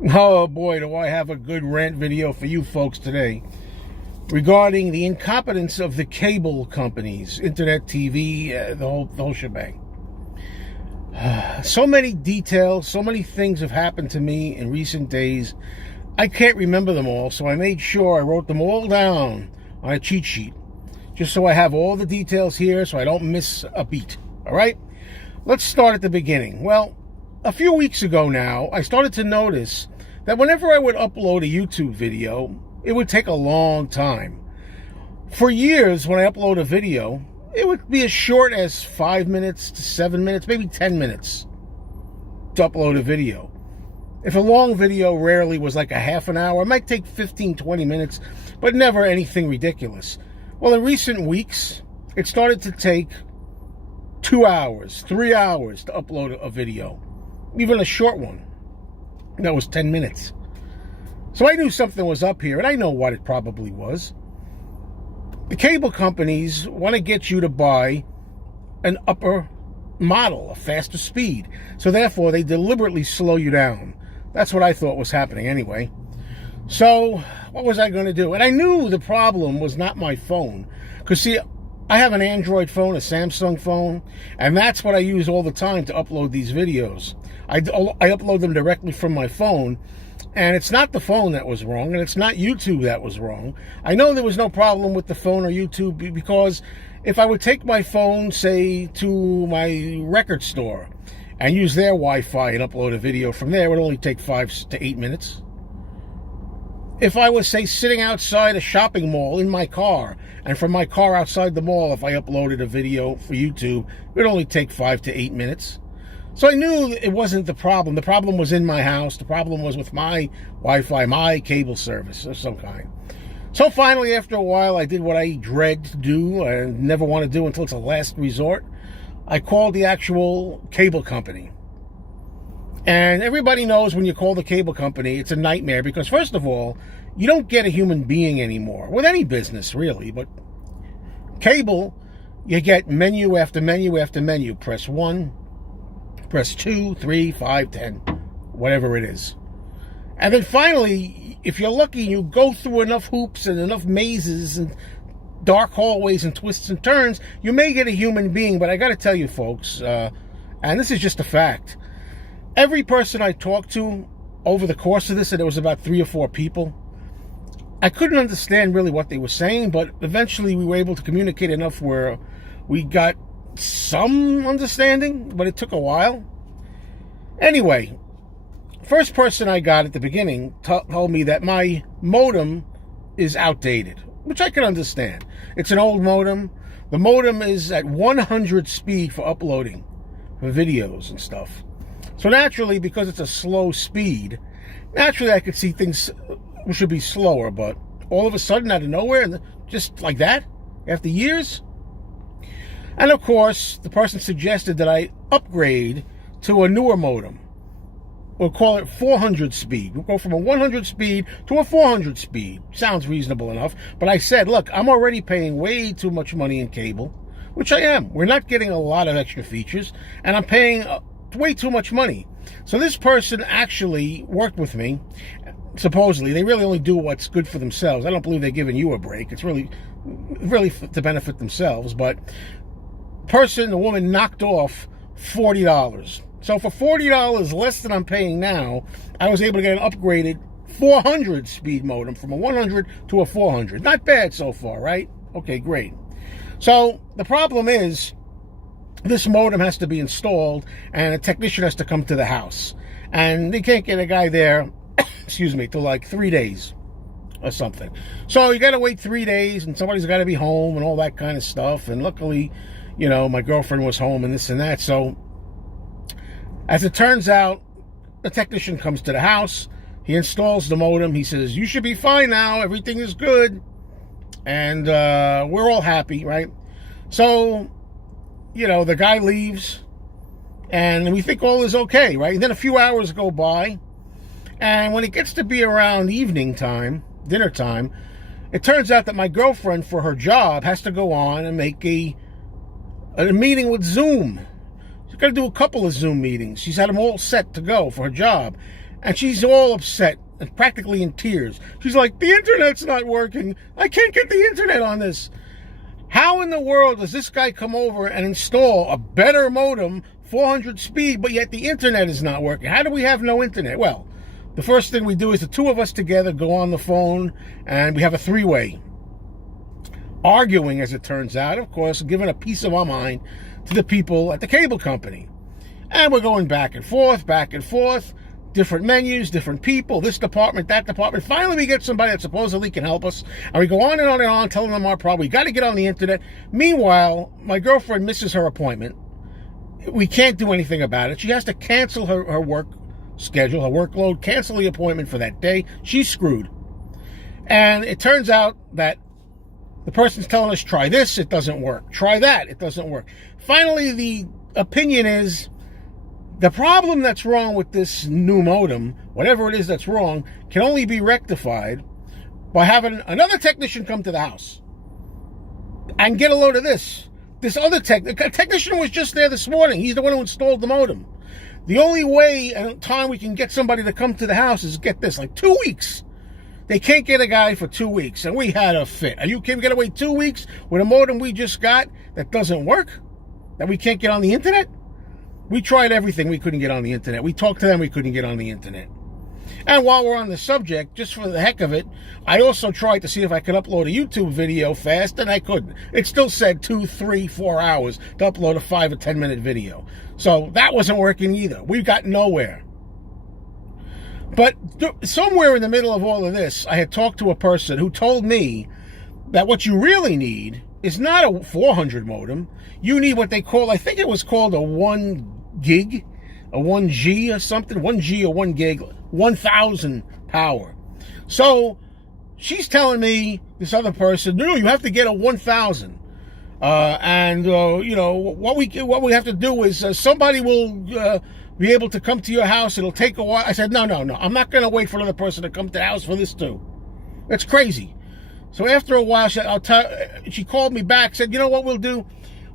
Oh boy, do I have a good rant video for you folks today regarding the incompetence of the cable companies, internet, TV, the whole shebang. So many details, so many things have happened to me in recent days. I can't remember them all, so I made sure I wrote them all down on a cheat sheet, just so I have all the details here so I don't miss a beat. All right? Let's start at the beginning. Well, a few weeks ago now, I started to notice that whenever I would upload a YouTube video, it would take a long time. For years, when I upload a video, it would be as short as 5 minutes to 7 minutes, maybe 10 minutes to upload a video. If a long video rarely was like a half an hour, it might take 15, 20 minutes, but never anything ridiculous. Well, in recent weeks, it started to take 2 hours, 3 hours to upload a video. Even a short one that was 10 minutes. So I knew something was up here, and I know what it probably was. The cable companies want to get you to buy an upper model, a faster speed. So therefore, they deliberately slow you down. That's what I thought was happening anyway. So what was I going to do? And I knew the problem was not my phone. Because see, I have an Android phone, a Samsung phone, and that's what I use all the time to upload these videos. I upload them directly from my phone, and it's not the phone that was wrong, and it's not YouTube that was wrong. I know there was no problem with the phone or YouTube because if I would take my phone, say, to my record store and use their Wi-Fi and upload a video from there, it would only take 5 to 8 minutes. If I was, say, sitting outside a shopping mall in my car, and from my car outside the mall, if I uploaded a video for YouTube, it would only take 5 to 8 minutes. So I knew it wasn't the problem. The problem was in my house. The problem was with my Wi-Fi, my cable service of some kind. So finally, after a while, I did what I dread to do and never want to do until it's a last resort. I called the actual cable company. And everybody knows when you call the cable company, it's a nightmare because, first of all, you don't get a human being anymore, with any business, really. But cable, you get menu after menu after menu. Press 1, press 2, 3, 5, 10, whatever it is. And then finally, if you're lucky, you go through enough hoops and enough mazes and dark hallways and twists and turns, you may get a human being. But I got to tell you, folks, and this is just a fact, every person I talked to over the course of this, and it was about 3 or 4 people, I couldn't understand really what they were saying, but eventually we were able to communicate enough where we got some understanding, but it took a while. Anyway, first person I got at the beginning told me that my modem is outdated, which I can understand. It's an old modem. The modem is at 100 speed for uploading for videos and stuff. So naturally, because it's a slow speed, naturally I could see things should be slower, but all of a sudden, out of nowhere, just like that, after years. And of course, the person suggested that I upgrade to a newer modem. We'll call it 400 speed. We'll go from a 100 speed to a 400 speed. Sounds reasonable enough. But I said, look, I'm already paying way too much money in cable, which I am. We're not getting a lot of extra features, and I'm paying way too much money. So this person actually worked with me. Supposedly, they really only do what's good for themselves. I don't believe they're giving you a break. It's really to benefit themselves. But the woman knocked off $40. So for $40 less than I'm paying now, I was able to get an upgraded 400 speed modem from a 100 to a 400. Not bad so far, right? Okay, great. So the problem is, this modem has to be installed and a technician has to come to the house. And they can't get a guy there, excuse me, till like 3 days or something. So you got to wait 3 days and somebody's got to be home and all that kind of stuff. And luckily, you know, my girlfriend was home and this and that. So as it turns out, the technician comes to the house. He installs the modem. He says, you should be fine now. Everything is good. And we're all happy, right? So, you know, the guy leaves and we think all is okay, right? And then a few hours go by, and when it gets to be around evening time, dinner time, it turns out that my girlfriend, for her job, has to go on and make a meeting with Zoom. She's got to do a couple of Zoom meetings. She's had them all set to go for her job. And she's all upset and practically in tears. She's like, the internet's not working. I can't get the internet on this. How in the world does this guy come over and install a better modem, 400 speed, but yet the internet is not working? How do we have no internet? Well, the first thing we do is the two of us together go on the phone, and we have a three-way. Arguing, as it turns out, of course, giving a piece of our mind to the people at the cable company. And we're going back and forth, different menus, different people, this department, that department. Finally, we get somebody that supposedly can help us, and we go on and on and on, telling them our problem. We got to get on the internet. Meanwhile, my girlfriend misses her appointment. We can't do anything about it. She has to cancel her work schedule, her workload, cancel the appointment for that day. She's screwed. And it turns out that the person's telling us, try this, it doesn't work. Try that, it doesn't work. Finally, the opinion is, the problem that's wrong with this new modem, whatever it is that's wrong, can only be rectified by having another technician come to the house. And get a load of this. This other technician was just there this morning. He's the one who installed the modem. The only way and time we can get somebody to come to the house is, get this, like 2 weeks. They can't get a guy for 2 weeks, and we had a fit. Are you kidding? Get away 2 weeks with a modem we just got that doesn't work? That we can't get on the internet? We tried everything, we couldn't get on the internet. We talked to them, we couldn't get on the internet. And while we're on the subject, just for the heck of it, I also tried to see if I could upload a YouTube video fast, and I couldn't. It still said 2, 3, 4 hours to upload a 5 or 10 minute video. So that wasn't working either. We got nowhere. But somewhere in the middle of all of this, I had talked to a person who told me that what you really need is not a 400 modem. You need what they call, I think it was called a 1 gig, a 1G or something, 1G or 1 gig, 1,000 power. So she's telling me, this other person, no, you have to get a 1,000. You know, what we have to do is somebody will be able to come to your house. It'll take a while. I said, no. I'm not going to wait for another person to come to the house for this too. That's crazy. So after a while, she called me back, said, you know what we'll do?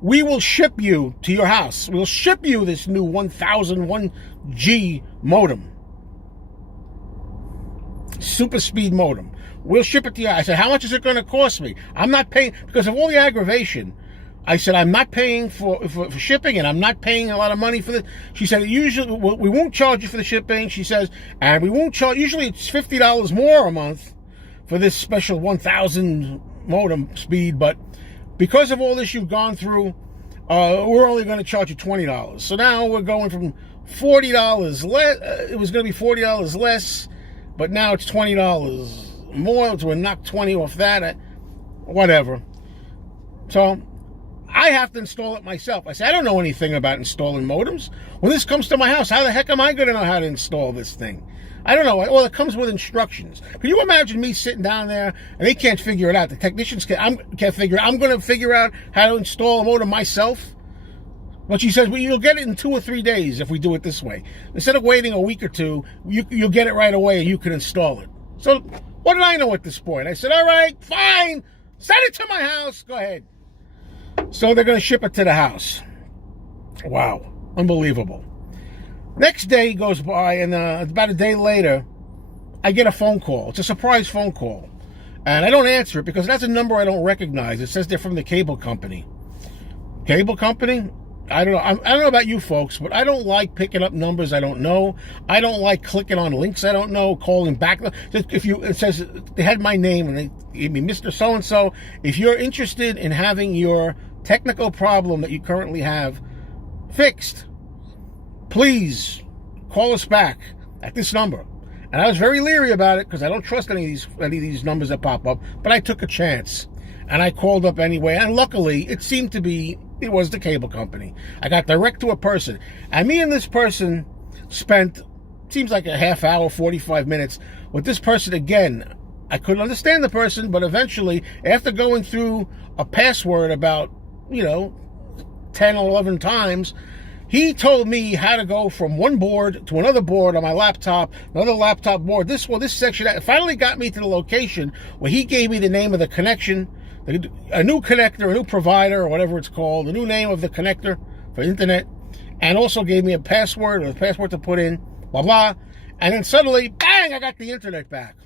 We will ship you to your house. We'll ship you this new 1,000 1G modem. Super speed modem. We'll ship it to you. I said, how much is it going to cost me? I'm not paying, because of all the aggravation. I said, I'm not paying for shipping, and I'm not paying a lot of money for this. She said, usually, we won't charge you for the shipping. She says, and we won't charge, usually it's $50 more a month for this special 1,000 modem speed, but because of all this you've gone through, we're only going to charge you $20. So now we're going from $40 less. It was going to be $40 less, but now it's $20 more. So we'll knock 20 off that. Whatever. So I have to install it myself. I said, I don't know anything about installing modems. When this comes to my house, how the heck am I going to know how to install this thing? I don't know. Well, it comes with instructions. Can you imagine me sitting down there and they can't figure it out? The technicians can't figure it out. I'm going to figure out how to install a modem myself. But she says, well, you'll get it in 2 or 3 days if we do it this way. Instead of waiting a week or two, you'll get it right away and you can install it. So what did I know at this point? I said, all right, fine. Send it to my house. Go ahead. So they're going to ship it to the house. Wow. Unbelievable. Next day goes by, and about a day later, I get a phone call. It's a surprise phone call. And I don't answer it because that's a number I don't recognize. It says they're from the cable company. Cable company? I don't know. I don't know about you folks, but I don't like picking up numbers I don't know. I don't like clicking on links I don't know, calling back. It says they had my name and they gave me Mr. So-and-so. If you're interested in having your technical problem that you currently have fixed, please call us back at this number. And I was very leery about it because I don't trust any of these numbers that pop up, but I took a chance and I called up anyway. And luckily, it was the cable company. I got direct to a person. And me and this person spent, seems like a half hour, 45 minutes with this person again. I couldn't understand the person, but eventually, after going through a password about, 10 or 11 times, he told me how to go from one board to another board on my laptop, another laptop board, this section. That finally got me to the location where he gave me the name of the connection, a new connector, a new provider, or whatever it's called, the new name of the connector for internet, and also gave me a password to put in, blah, blah. And then suddenly, bang, I got the internet back.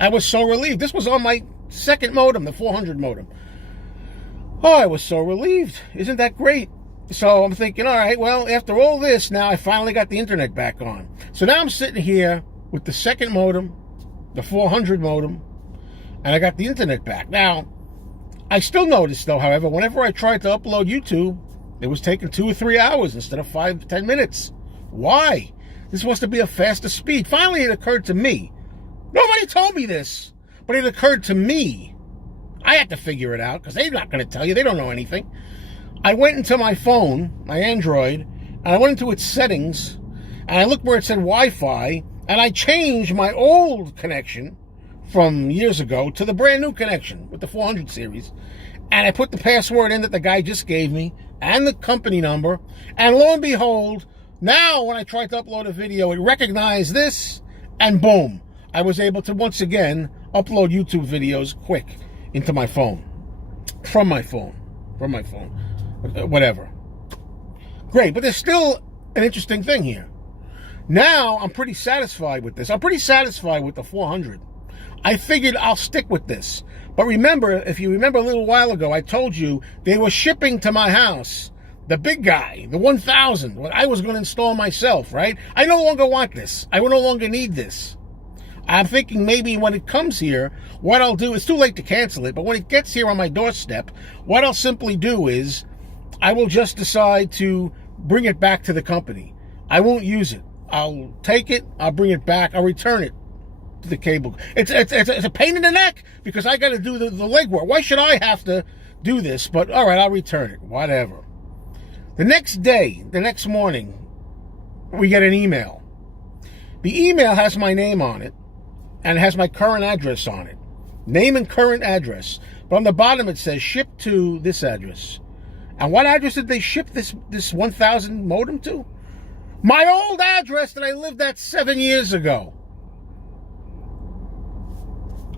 I was so relieved. This was on my second modem, the 400 modem. Oh, I was so relieved. Isn't that great? So I'm thinking, all right, well, after all this, now I finally got the internet back on. So now I'm sitting here with the second modem, the 400 modem, and I got the internet back. Now, I still noticed, though, however, whenever I tried to upload YouTube, it was taking 2 or 3 hours instead of 5 to 10 minutes. Why? This is supposed to be a faster speed. Finally, it occurred to me. Nobody told me this, but it occurred to me. I had to figure it out because they're not going to tell you. They don't know anything. I went into my phone, my Android, and I went into its settings, and I looked where it said Wi-Fi, and I changed my old connection from years ago to the brand new connection with the 400 series, and I put the password in that the guy just gave me, and the company number, and lo and behold, now when I tried to upload a video, it recognized this, and boom, I was able to once again upload YouTube videos quick into my phone, from my phone, whatever. Great, but there's still an interesting thing here. Now I'm pretty satisfied with this. I'm pretty satisfied with the 400. I figured I'll stick with this. But remember, if you remember a little while ago, I told you they were shipping to my house the big guy, the 1000, what I was going to install myself, right? I no longer want this. I no longer need this. I'm thinking maybe when it comes here, what I'll do, it's too late to cancel it, but when it gets here on my doorstep, what I'll simply do is I will just decide to bring it back to the company. I won't use it. I'll take it, I'll bring it back, I'll return it to the cable. It's a pain in the neck because I got to do the legwork. Why should I have to do this? But all right, I'll return it, whatever. The next day, the next morning, we get an email. The email has my name on it, and it has my current address on it. Name and current address. But on the bottom it says, ship to this address. And what address did they ship this 1000 modem to? My old address that I lived at 7 years ago.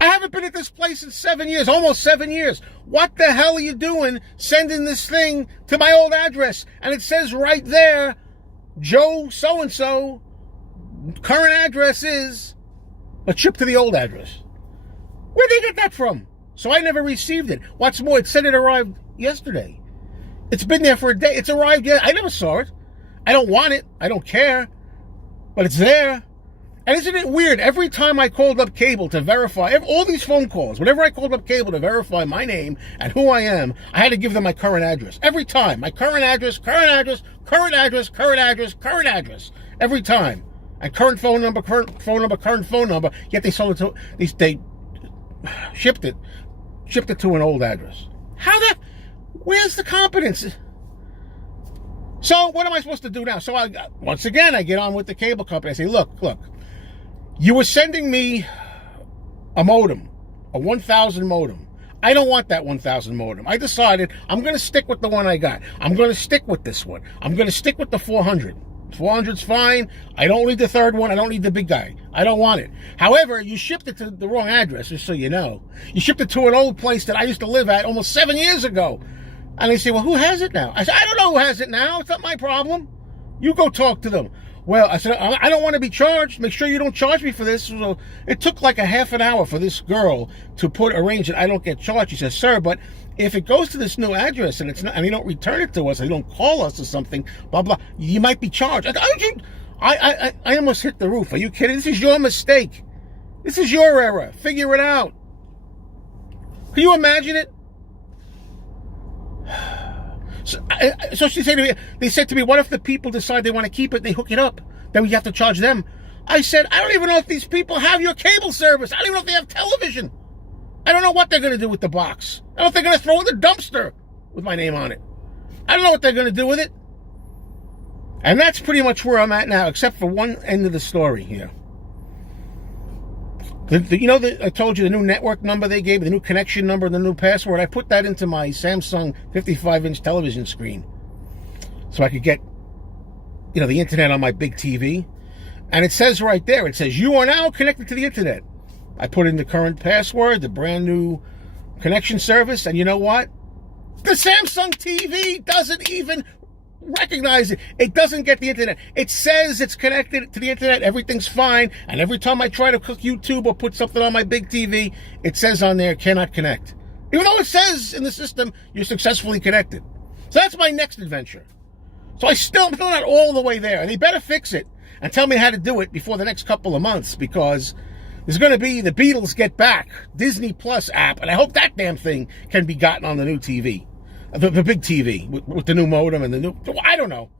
I haven't been at this place in 7 years, almost 7 years. What the hell are you doing sending this thing to my old address? And it says right there, Joe so-and-so, current address is, but shipped to the old address. Where'd they get that from? So I never received it. What's more, it said it arrived yesterday. It's been there for a day. It's arrived yet. I never saw it. I don't want it. I don't care. But it's there. And isn't it weird? Every time I called up cable to verify, all these phone calls, whenever I called up cable to verify my name and who I am, I had to give them my current address. Every time. My current address, current address, current address, current address, current address. Every time. And current phone number, current phone number, current phone number. Yet they sold it to, they shipped it to an old address. Where's the competence? So what am I supposed to do now? So once again, I get on with the cable company. I say, look, you were sending me a modem, a 1000 modem. I don't want that 1000 modem. I decided I'm going to stick with the one I got. I'm going to stick with this one. I'm going to stick with the 400. 400's fine. I don't need the third one. I don't need the big guy. I don't want it. However, you shipped it to the wrong address, just so you know. You shipped it to an old place that I used to live at almost 7 years ago. And they say, well, who has it now? I said, I don't know who has it now. It's not my problem. You go talk to them. Well, I said, I don't want to be charged. Make sure you don't charge me for this. So it took like a half an hour for this girl to arrange it. I don't get charged. She says, sir, but if it goes to this new address and it's not, and you don't return it to us, or you don't call us or something, blah, blah, you might be charged. I almost hit the roof. Are you kidding? This is your mistake. This is your error. Figure it out. Can you imagine it? So she said to me, they said to me, what if the people decide they want to keep it, they hook it up? Then we have to charge them. I said, I don't even know if these people have your cable service. I don't even know if they have television. I don't know what they're going to do with the box. I don't know if they're going to throw it in the dumpster with my name on it. I don't know what they're going to do with it. And that's pretty much where I'm at now, except for one end of the story here. I told you the new network number they gave me, the new connection number, the new password. I put that into my Samsung 55-inch television screen so I could get, the internet on my big TV. And it says right there, it says, you are now connected to the internet. I put in the current password, the brand new connection service, and you know what? The Samsung TV doesn't even recognize it. It doesn't get the internet. It says it's connected to the internet. Everything's fine. And every time I try to cook YouTube or put something on my big TV, it says on there, cannot connect. Even though it says in the system, you're successfully connected. So that's my next adventure. So I'm still not all the way there. And they better fix it and tell me how to do it before the next couple of months, because there's going to be the Beatles Get Back Disney Plus app, and I hope that damn thing can be gotten on the new TV, the big TV with the new modem and the new, I don't know.